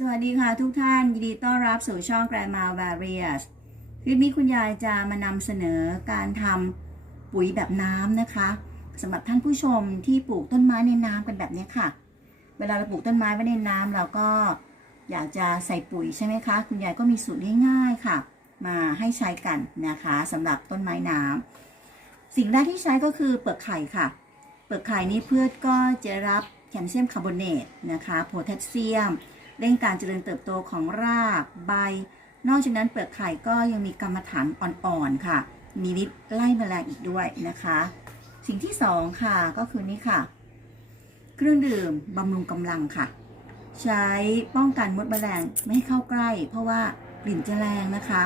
สวัสดีค่ะทุกท่าน ยินดีต้อนรับสู่ช่อง Grandma Various คลิปนี้คุณยายจะมานำเสนอการทำปุ๋ยแบบน้ำนะคะสำหรับท่านผู้ชมที่ปลูกต้นไม้ในน้ำกันแบบนี้ค่ะ เวลาเราปลูกต้นไม้ไว้ในน้ำเราก็อยากจะใส่ปุ๋ยใช่ไหมคะ คุณยายก็มีสูตรง่ายๆค่ะ มาให้ใช้กันนะคะสำหรับต้นไม้น้ำสิ่งแรกที่ใช้ก็คือเปลือกไข่ค่ะ เปลือกไข่นี้เพื่อก็จะรับแคลเซียมคาร์บอเนตนะคะโพแทสเซียม เร่งการเจริญเติบโตของรากใบ นอกจากนั้นเปลือกไข่ก็ยังมีกรรมฐานอ่อนๆค่ะ มีฤทธิ์ไล่แมลงอีกด้วยนะคะ สิ่งที่สองค่ะก็คือนี่ค่ะ เครื่องดื่มบำรุงกำลังค่ะ ใช้ป้องกันมดแมลงไม่ให้เข้าใกล้ เพราะว่ากลิ่นจะแรงนะคะ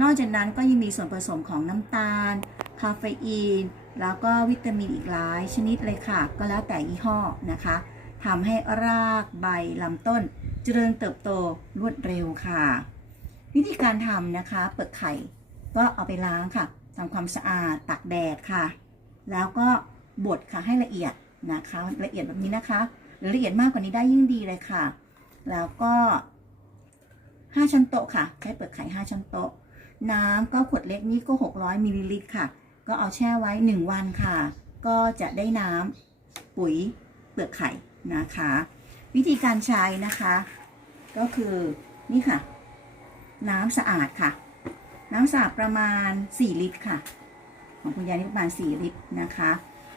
นอกจากนั้นก็ยังมีส่วนผสมของน้ำตาล คาเฟอีน แล้วก็วิตามินอีกหลายชนิดเลยค่ะ ก็แล้วแต่ยี่ห้อนะคะทำให้รากใบลำต้น เจริญเติบโตรวดเร็วค่ะ วิธีการทำนะคะ เปลือกไข่ก็เอาไปล้างค่ะทำความสะอาดตากแดดค่ะ แล้วก็บดค่ะให้ละเอียดนะคะ ละเอียดแบบนี้นะคะ หรือละเอียดมากกว่านี้ได้ยิ่งดีเลยค่ะ แล้วก็ 5ช้อนโต๊ะค่ะใช้เปลือกไข่ 5ช้อนโต๊ะ น้ำก็ขวดเล็กนี่ก็ 600มิลลิลิตรค่ะ ก็เอาแช่ไว้ 1 วันค่ะ ก็จะได้น้ำปุ๋ยเปลือกไข่นะคะ วิธีการใช้นะคะ ก็คือนี่ค่ะ น้ำสะอาดค่ะ น้ำสะอาดประมาณ 4 ลิตรค่ะ ของคุณยายนี่ประมาณ 4 ลิตรนะคะ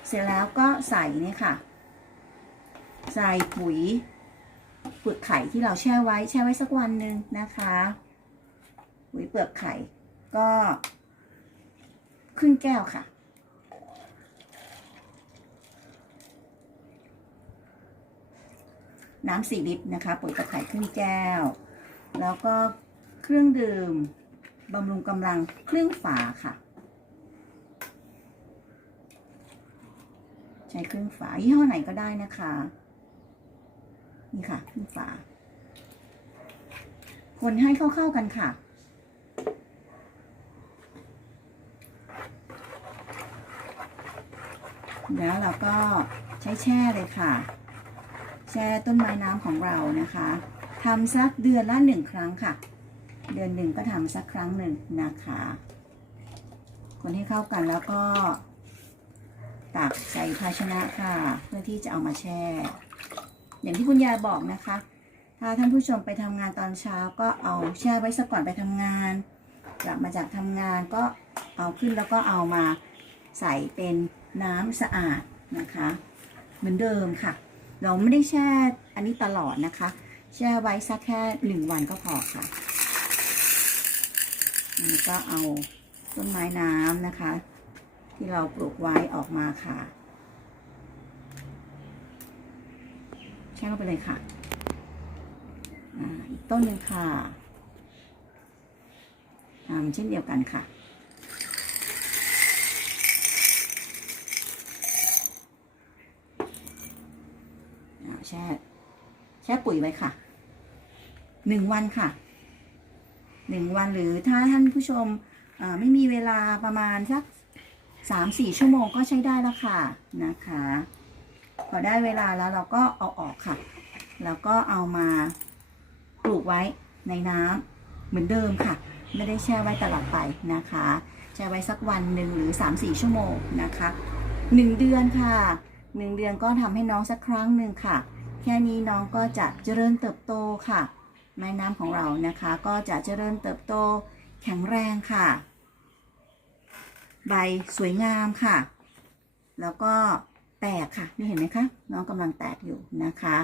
เสร็จแล้วก็ใส่เนี่ยค่ะ ใส่ปุ๋ยเปลือกไข่ที่เราแช่ไว้แช่ไว้สักวันหนึ่งนะคะปุ๋ยเปลือกไข่ก็ครึ่งแก้วค่ะ น้ำสี่ลิตรนะคะปุ๋ยตะไคร่ครึ่งแก้ว แล้วก็เครื่องดื่มบำรุงกำลังครึ่งฝาค่ะ ใช้ครึ่งฝายี่ห้อไหนก็ได้นะคะ นี่ค่ะครึ่งฝา คนให้เข้าๆกันค่ะแล้วเราก็ใช้แช่เลยค่ะ แช่ต้นไม้น้ำของเรานะคะทำสักเดือนละหนึ่งครั้งค่ะ เดือนหนึ่งก็ทำสักครั้งหนึ่งนะคะ คนให้เข้ากันแล้วก็ตักใส่ภาชนะค่ะ เพื่อที่จะเอามาแช่ อย่างที่คุณยายบอกนะคะ ถ้าท่านผู้ชมไปทำงานตอนเช้าก็เอาแช่ไว้สักก่อนไปทำงาน กลับมาจากทำงานก็เอาขึ้นแล้วก็เอามาใส่เป็นน้ำสะอาดนะคะ เหมือนเดิมค่ะ เราไม่ได้แช่อันนี้ตลอดนะคะ แช่ไว้สักแค่หนึ่งวันก็พอค่ะนนี้ก็เอาต้นไม้น้ำนะคะ ที่เราปลูกไว้ออกมาค่ะ แช่ลงไปเลยค่ะอ่าอีกต้นหนึ่งค่ะทำเช่นเดียวกันค่ะ แช่ แช่ปุ๋ยไว้ค่ะหนึ่งวันค่ะหนึ่งวันหรือถ้าท่านผู้ชมไม่มีเวลาประมาณสักสามสี่ชั่วโมงก็ใช้ได้แล้วค่ะนะคะ พอได้เวลาแล้วเราก็เอาออกค่ะ แล้วก็เอามาปลูกไว้ในน้ำเหมือนเดิมค่ะ ไม่ได้แช่ไว้ตลอดไปนะคะ แช่ไว้สักวันหนึ่งหรือสามสี่ชั่วโมงนะคะหนึ่งเดือนค่ะหนึ่งเดือนก็ทำให้น้องสักครั้งหนึ่งค่ะ แค่นี้น้องก็จะเจริญเติบโตค่ะ ไม้น้ำของเรานะคะ ก็จะเจริญเติบโตแข็งแรงค่ะ ใบสวยงามค่ะ แล้วก็แตกค่ะ นี่เห็นไหมคะ น้องกำลังแตกอยู่นะคะ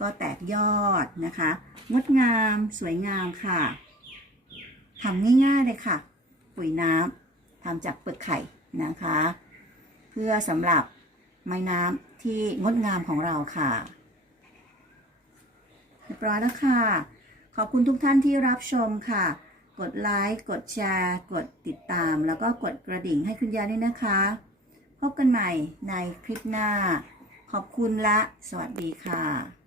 ก็แตกยอดนะคะ งดงามสวยงามค่ะทำง่ายๆเลยค่ะ ปุ๋ยน้ำทำจากเปลือกไข่นะคะ เพื่อสำหรับไม้น้ำที่งดงามของเราค่ะ รียบร้อยแล้วค่ะ ขอบคุณทุกท่านที่รับชมค่ะ กดไลค์กดแชร์ กดติดตาม แล้วก็กดกระดิ่งให้คุณยายด้วยนะคะ พบกันใหม่ในคลิปหน้า ขอบคุณและ สวัสดีค่ะ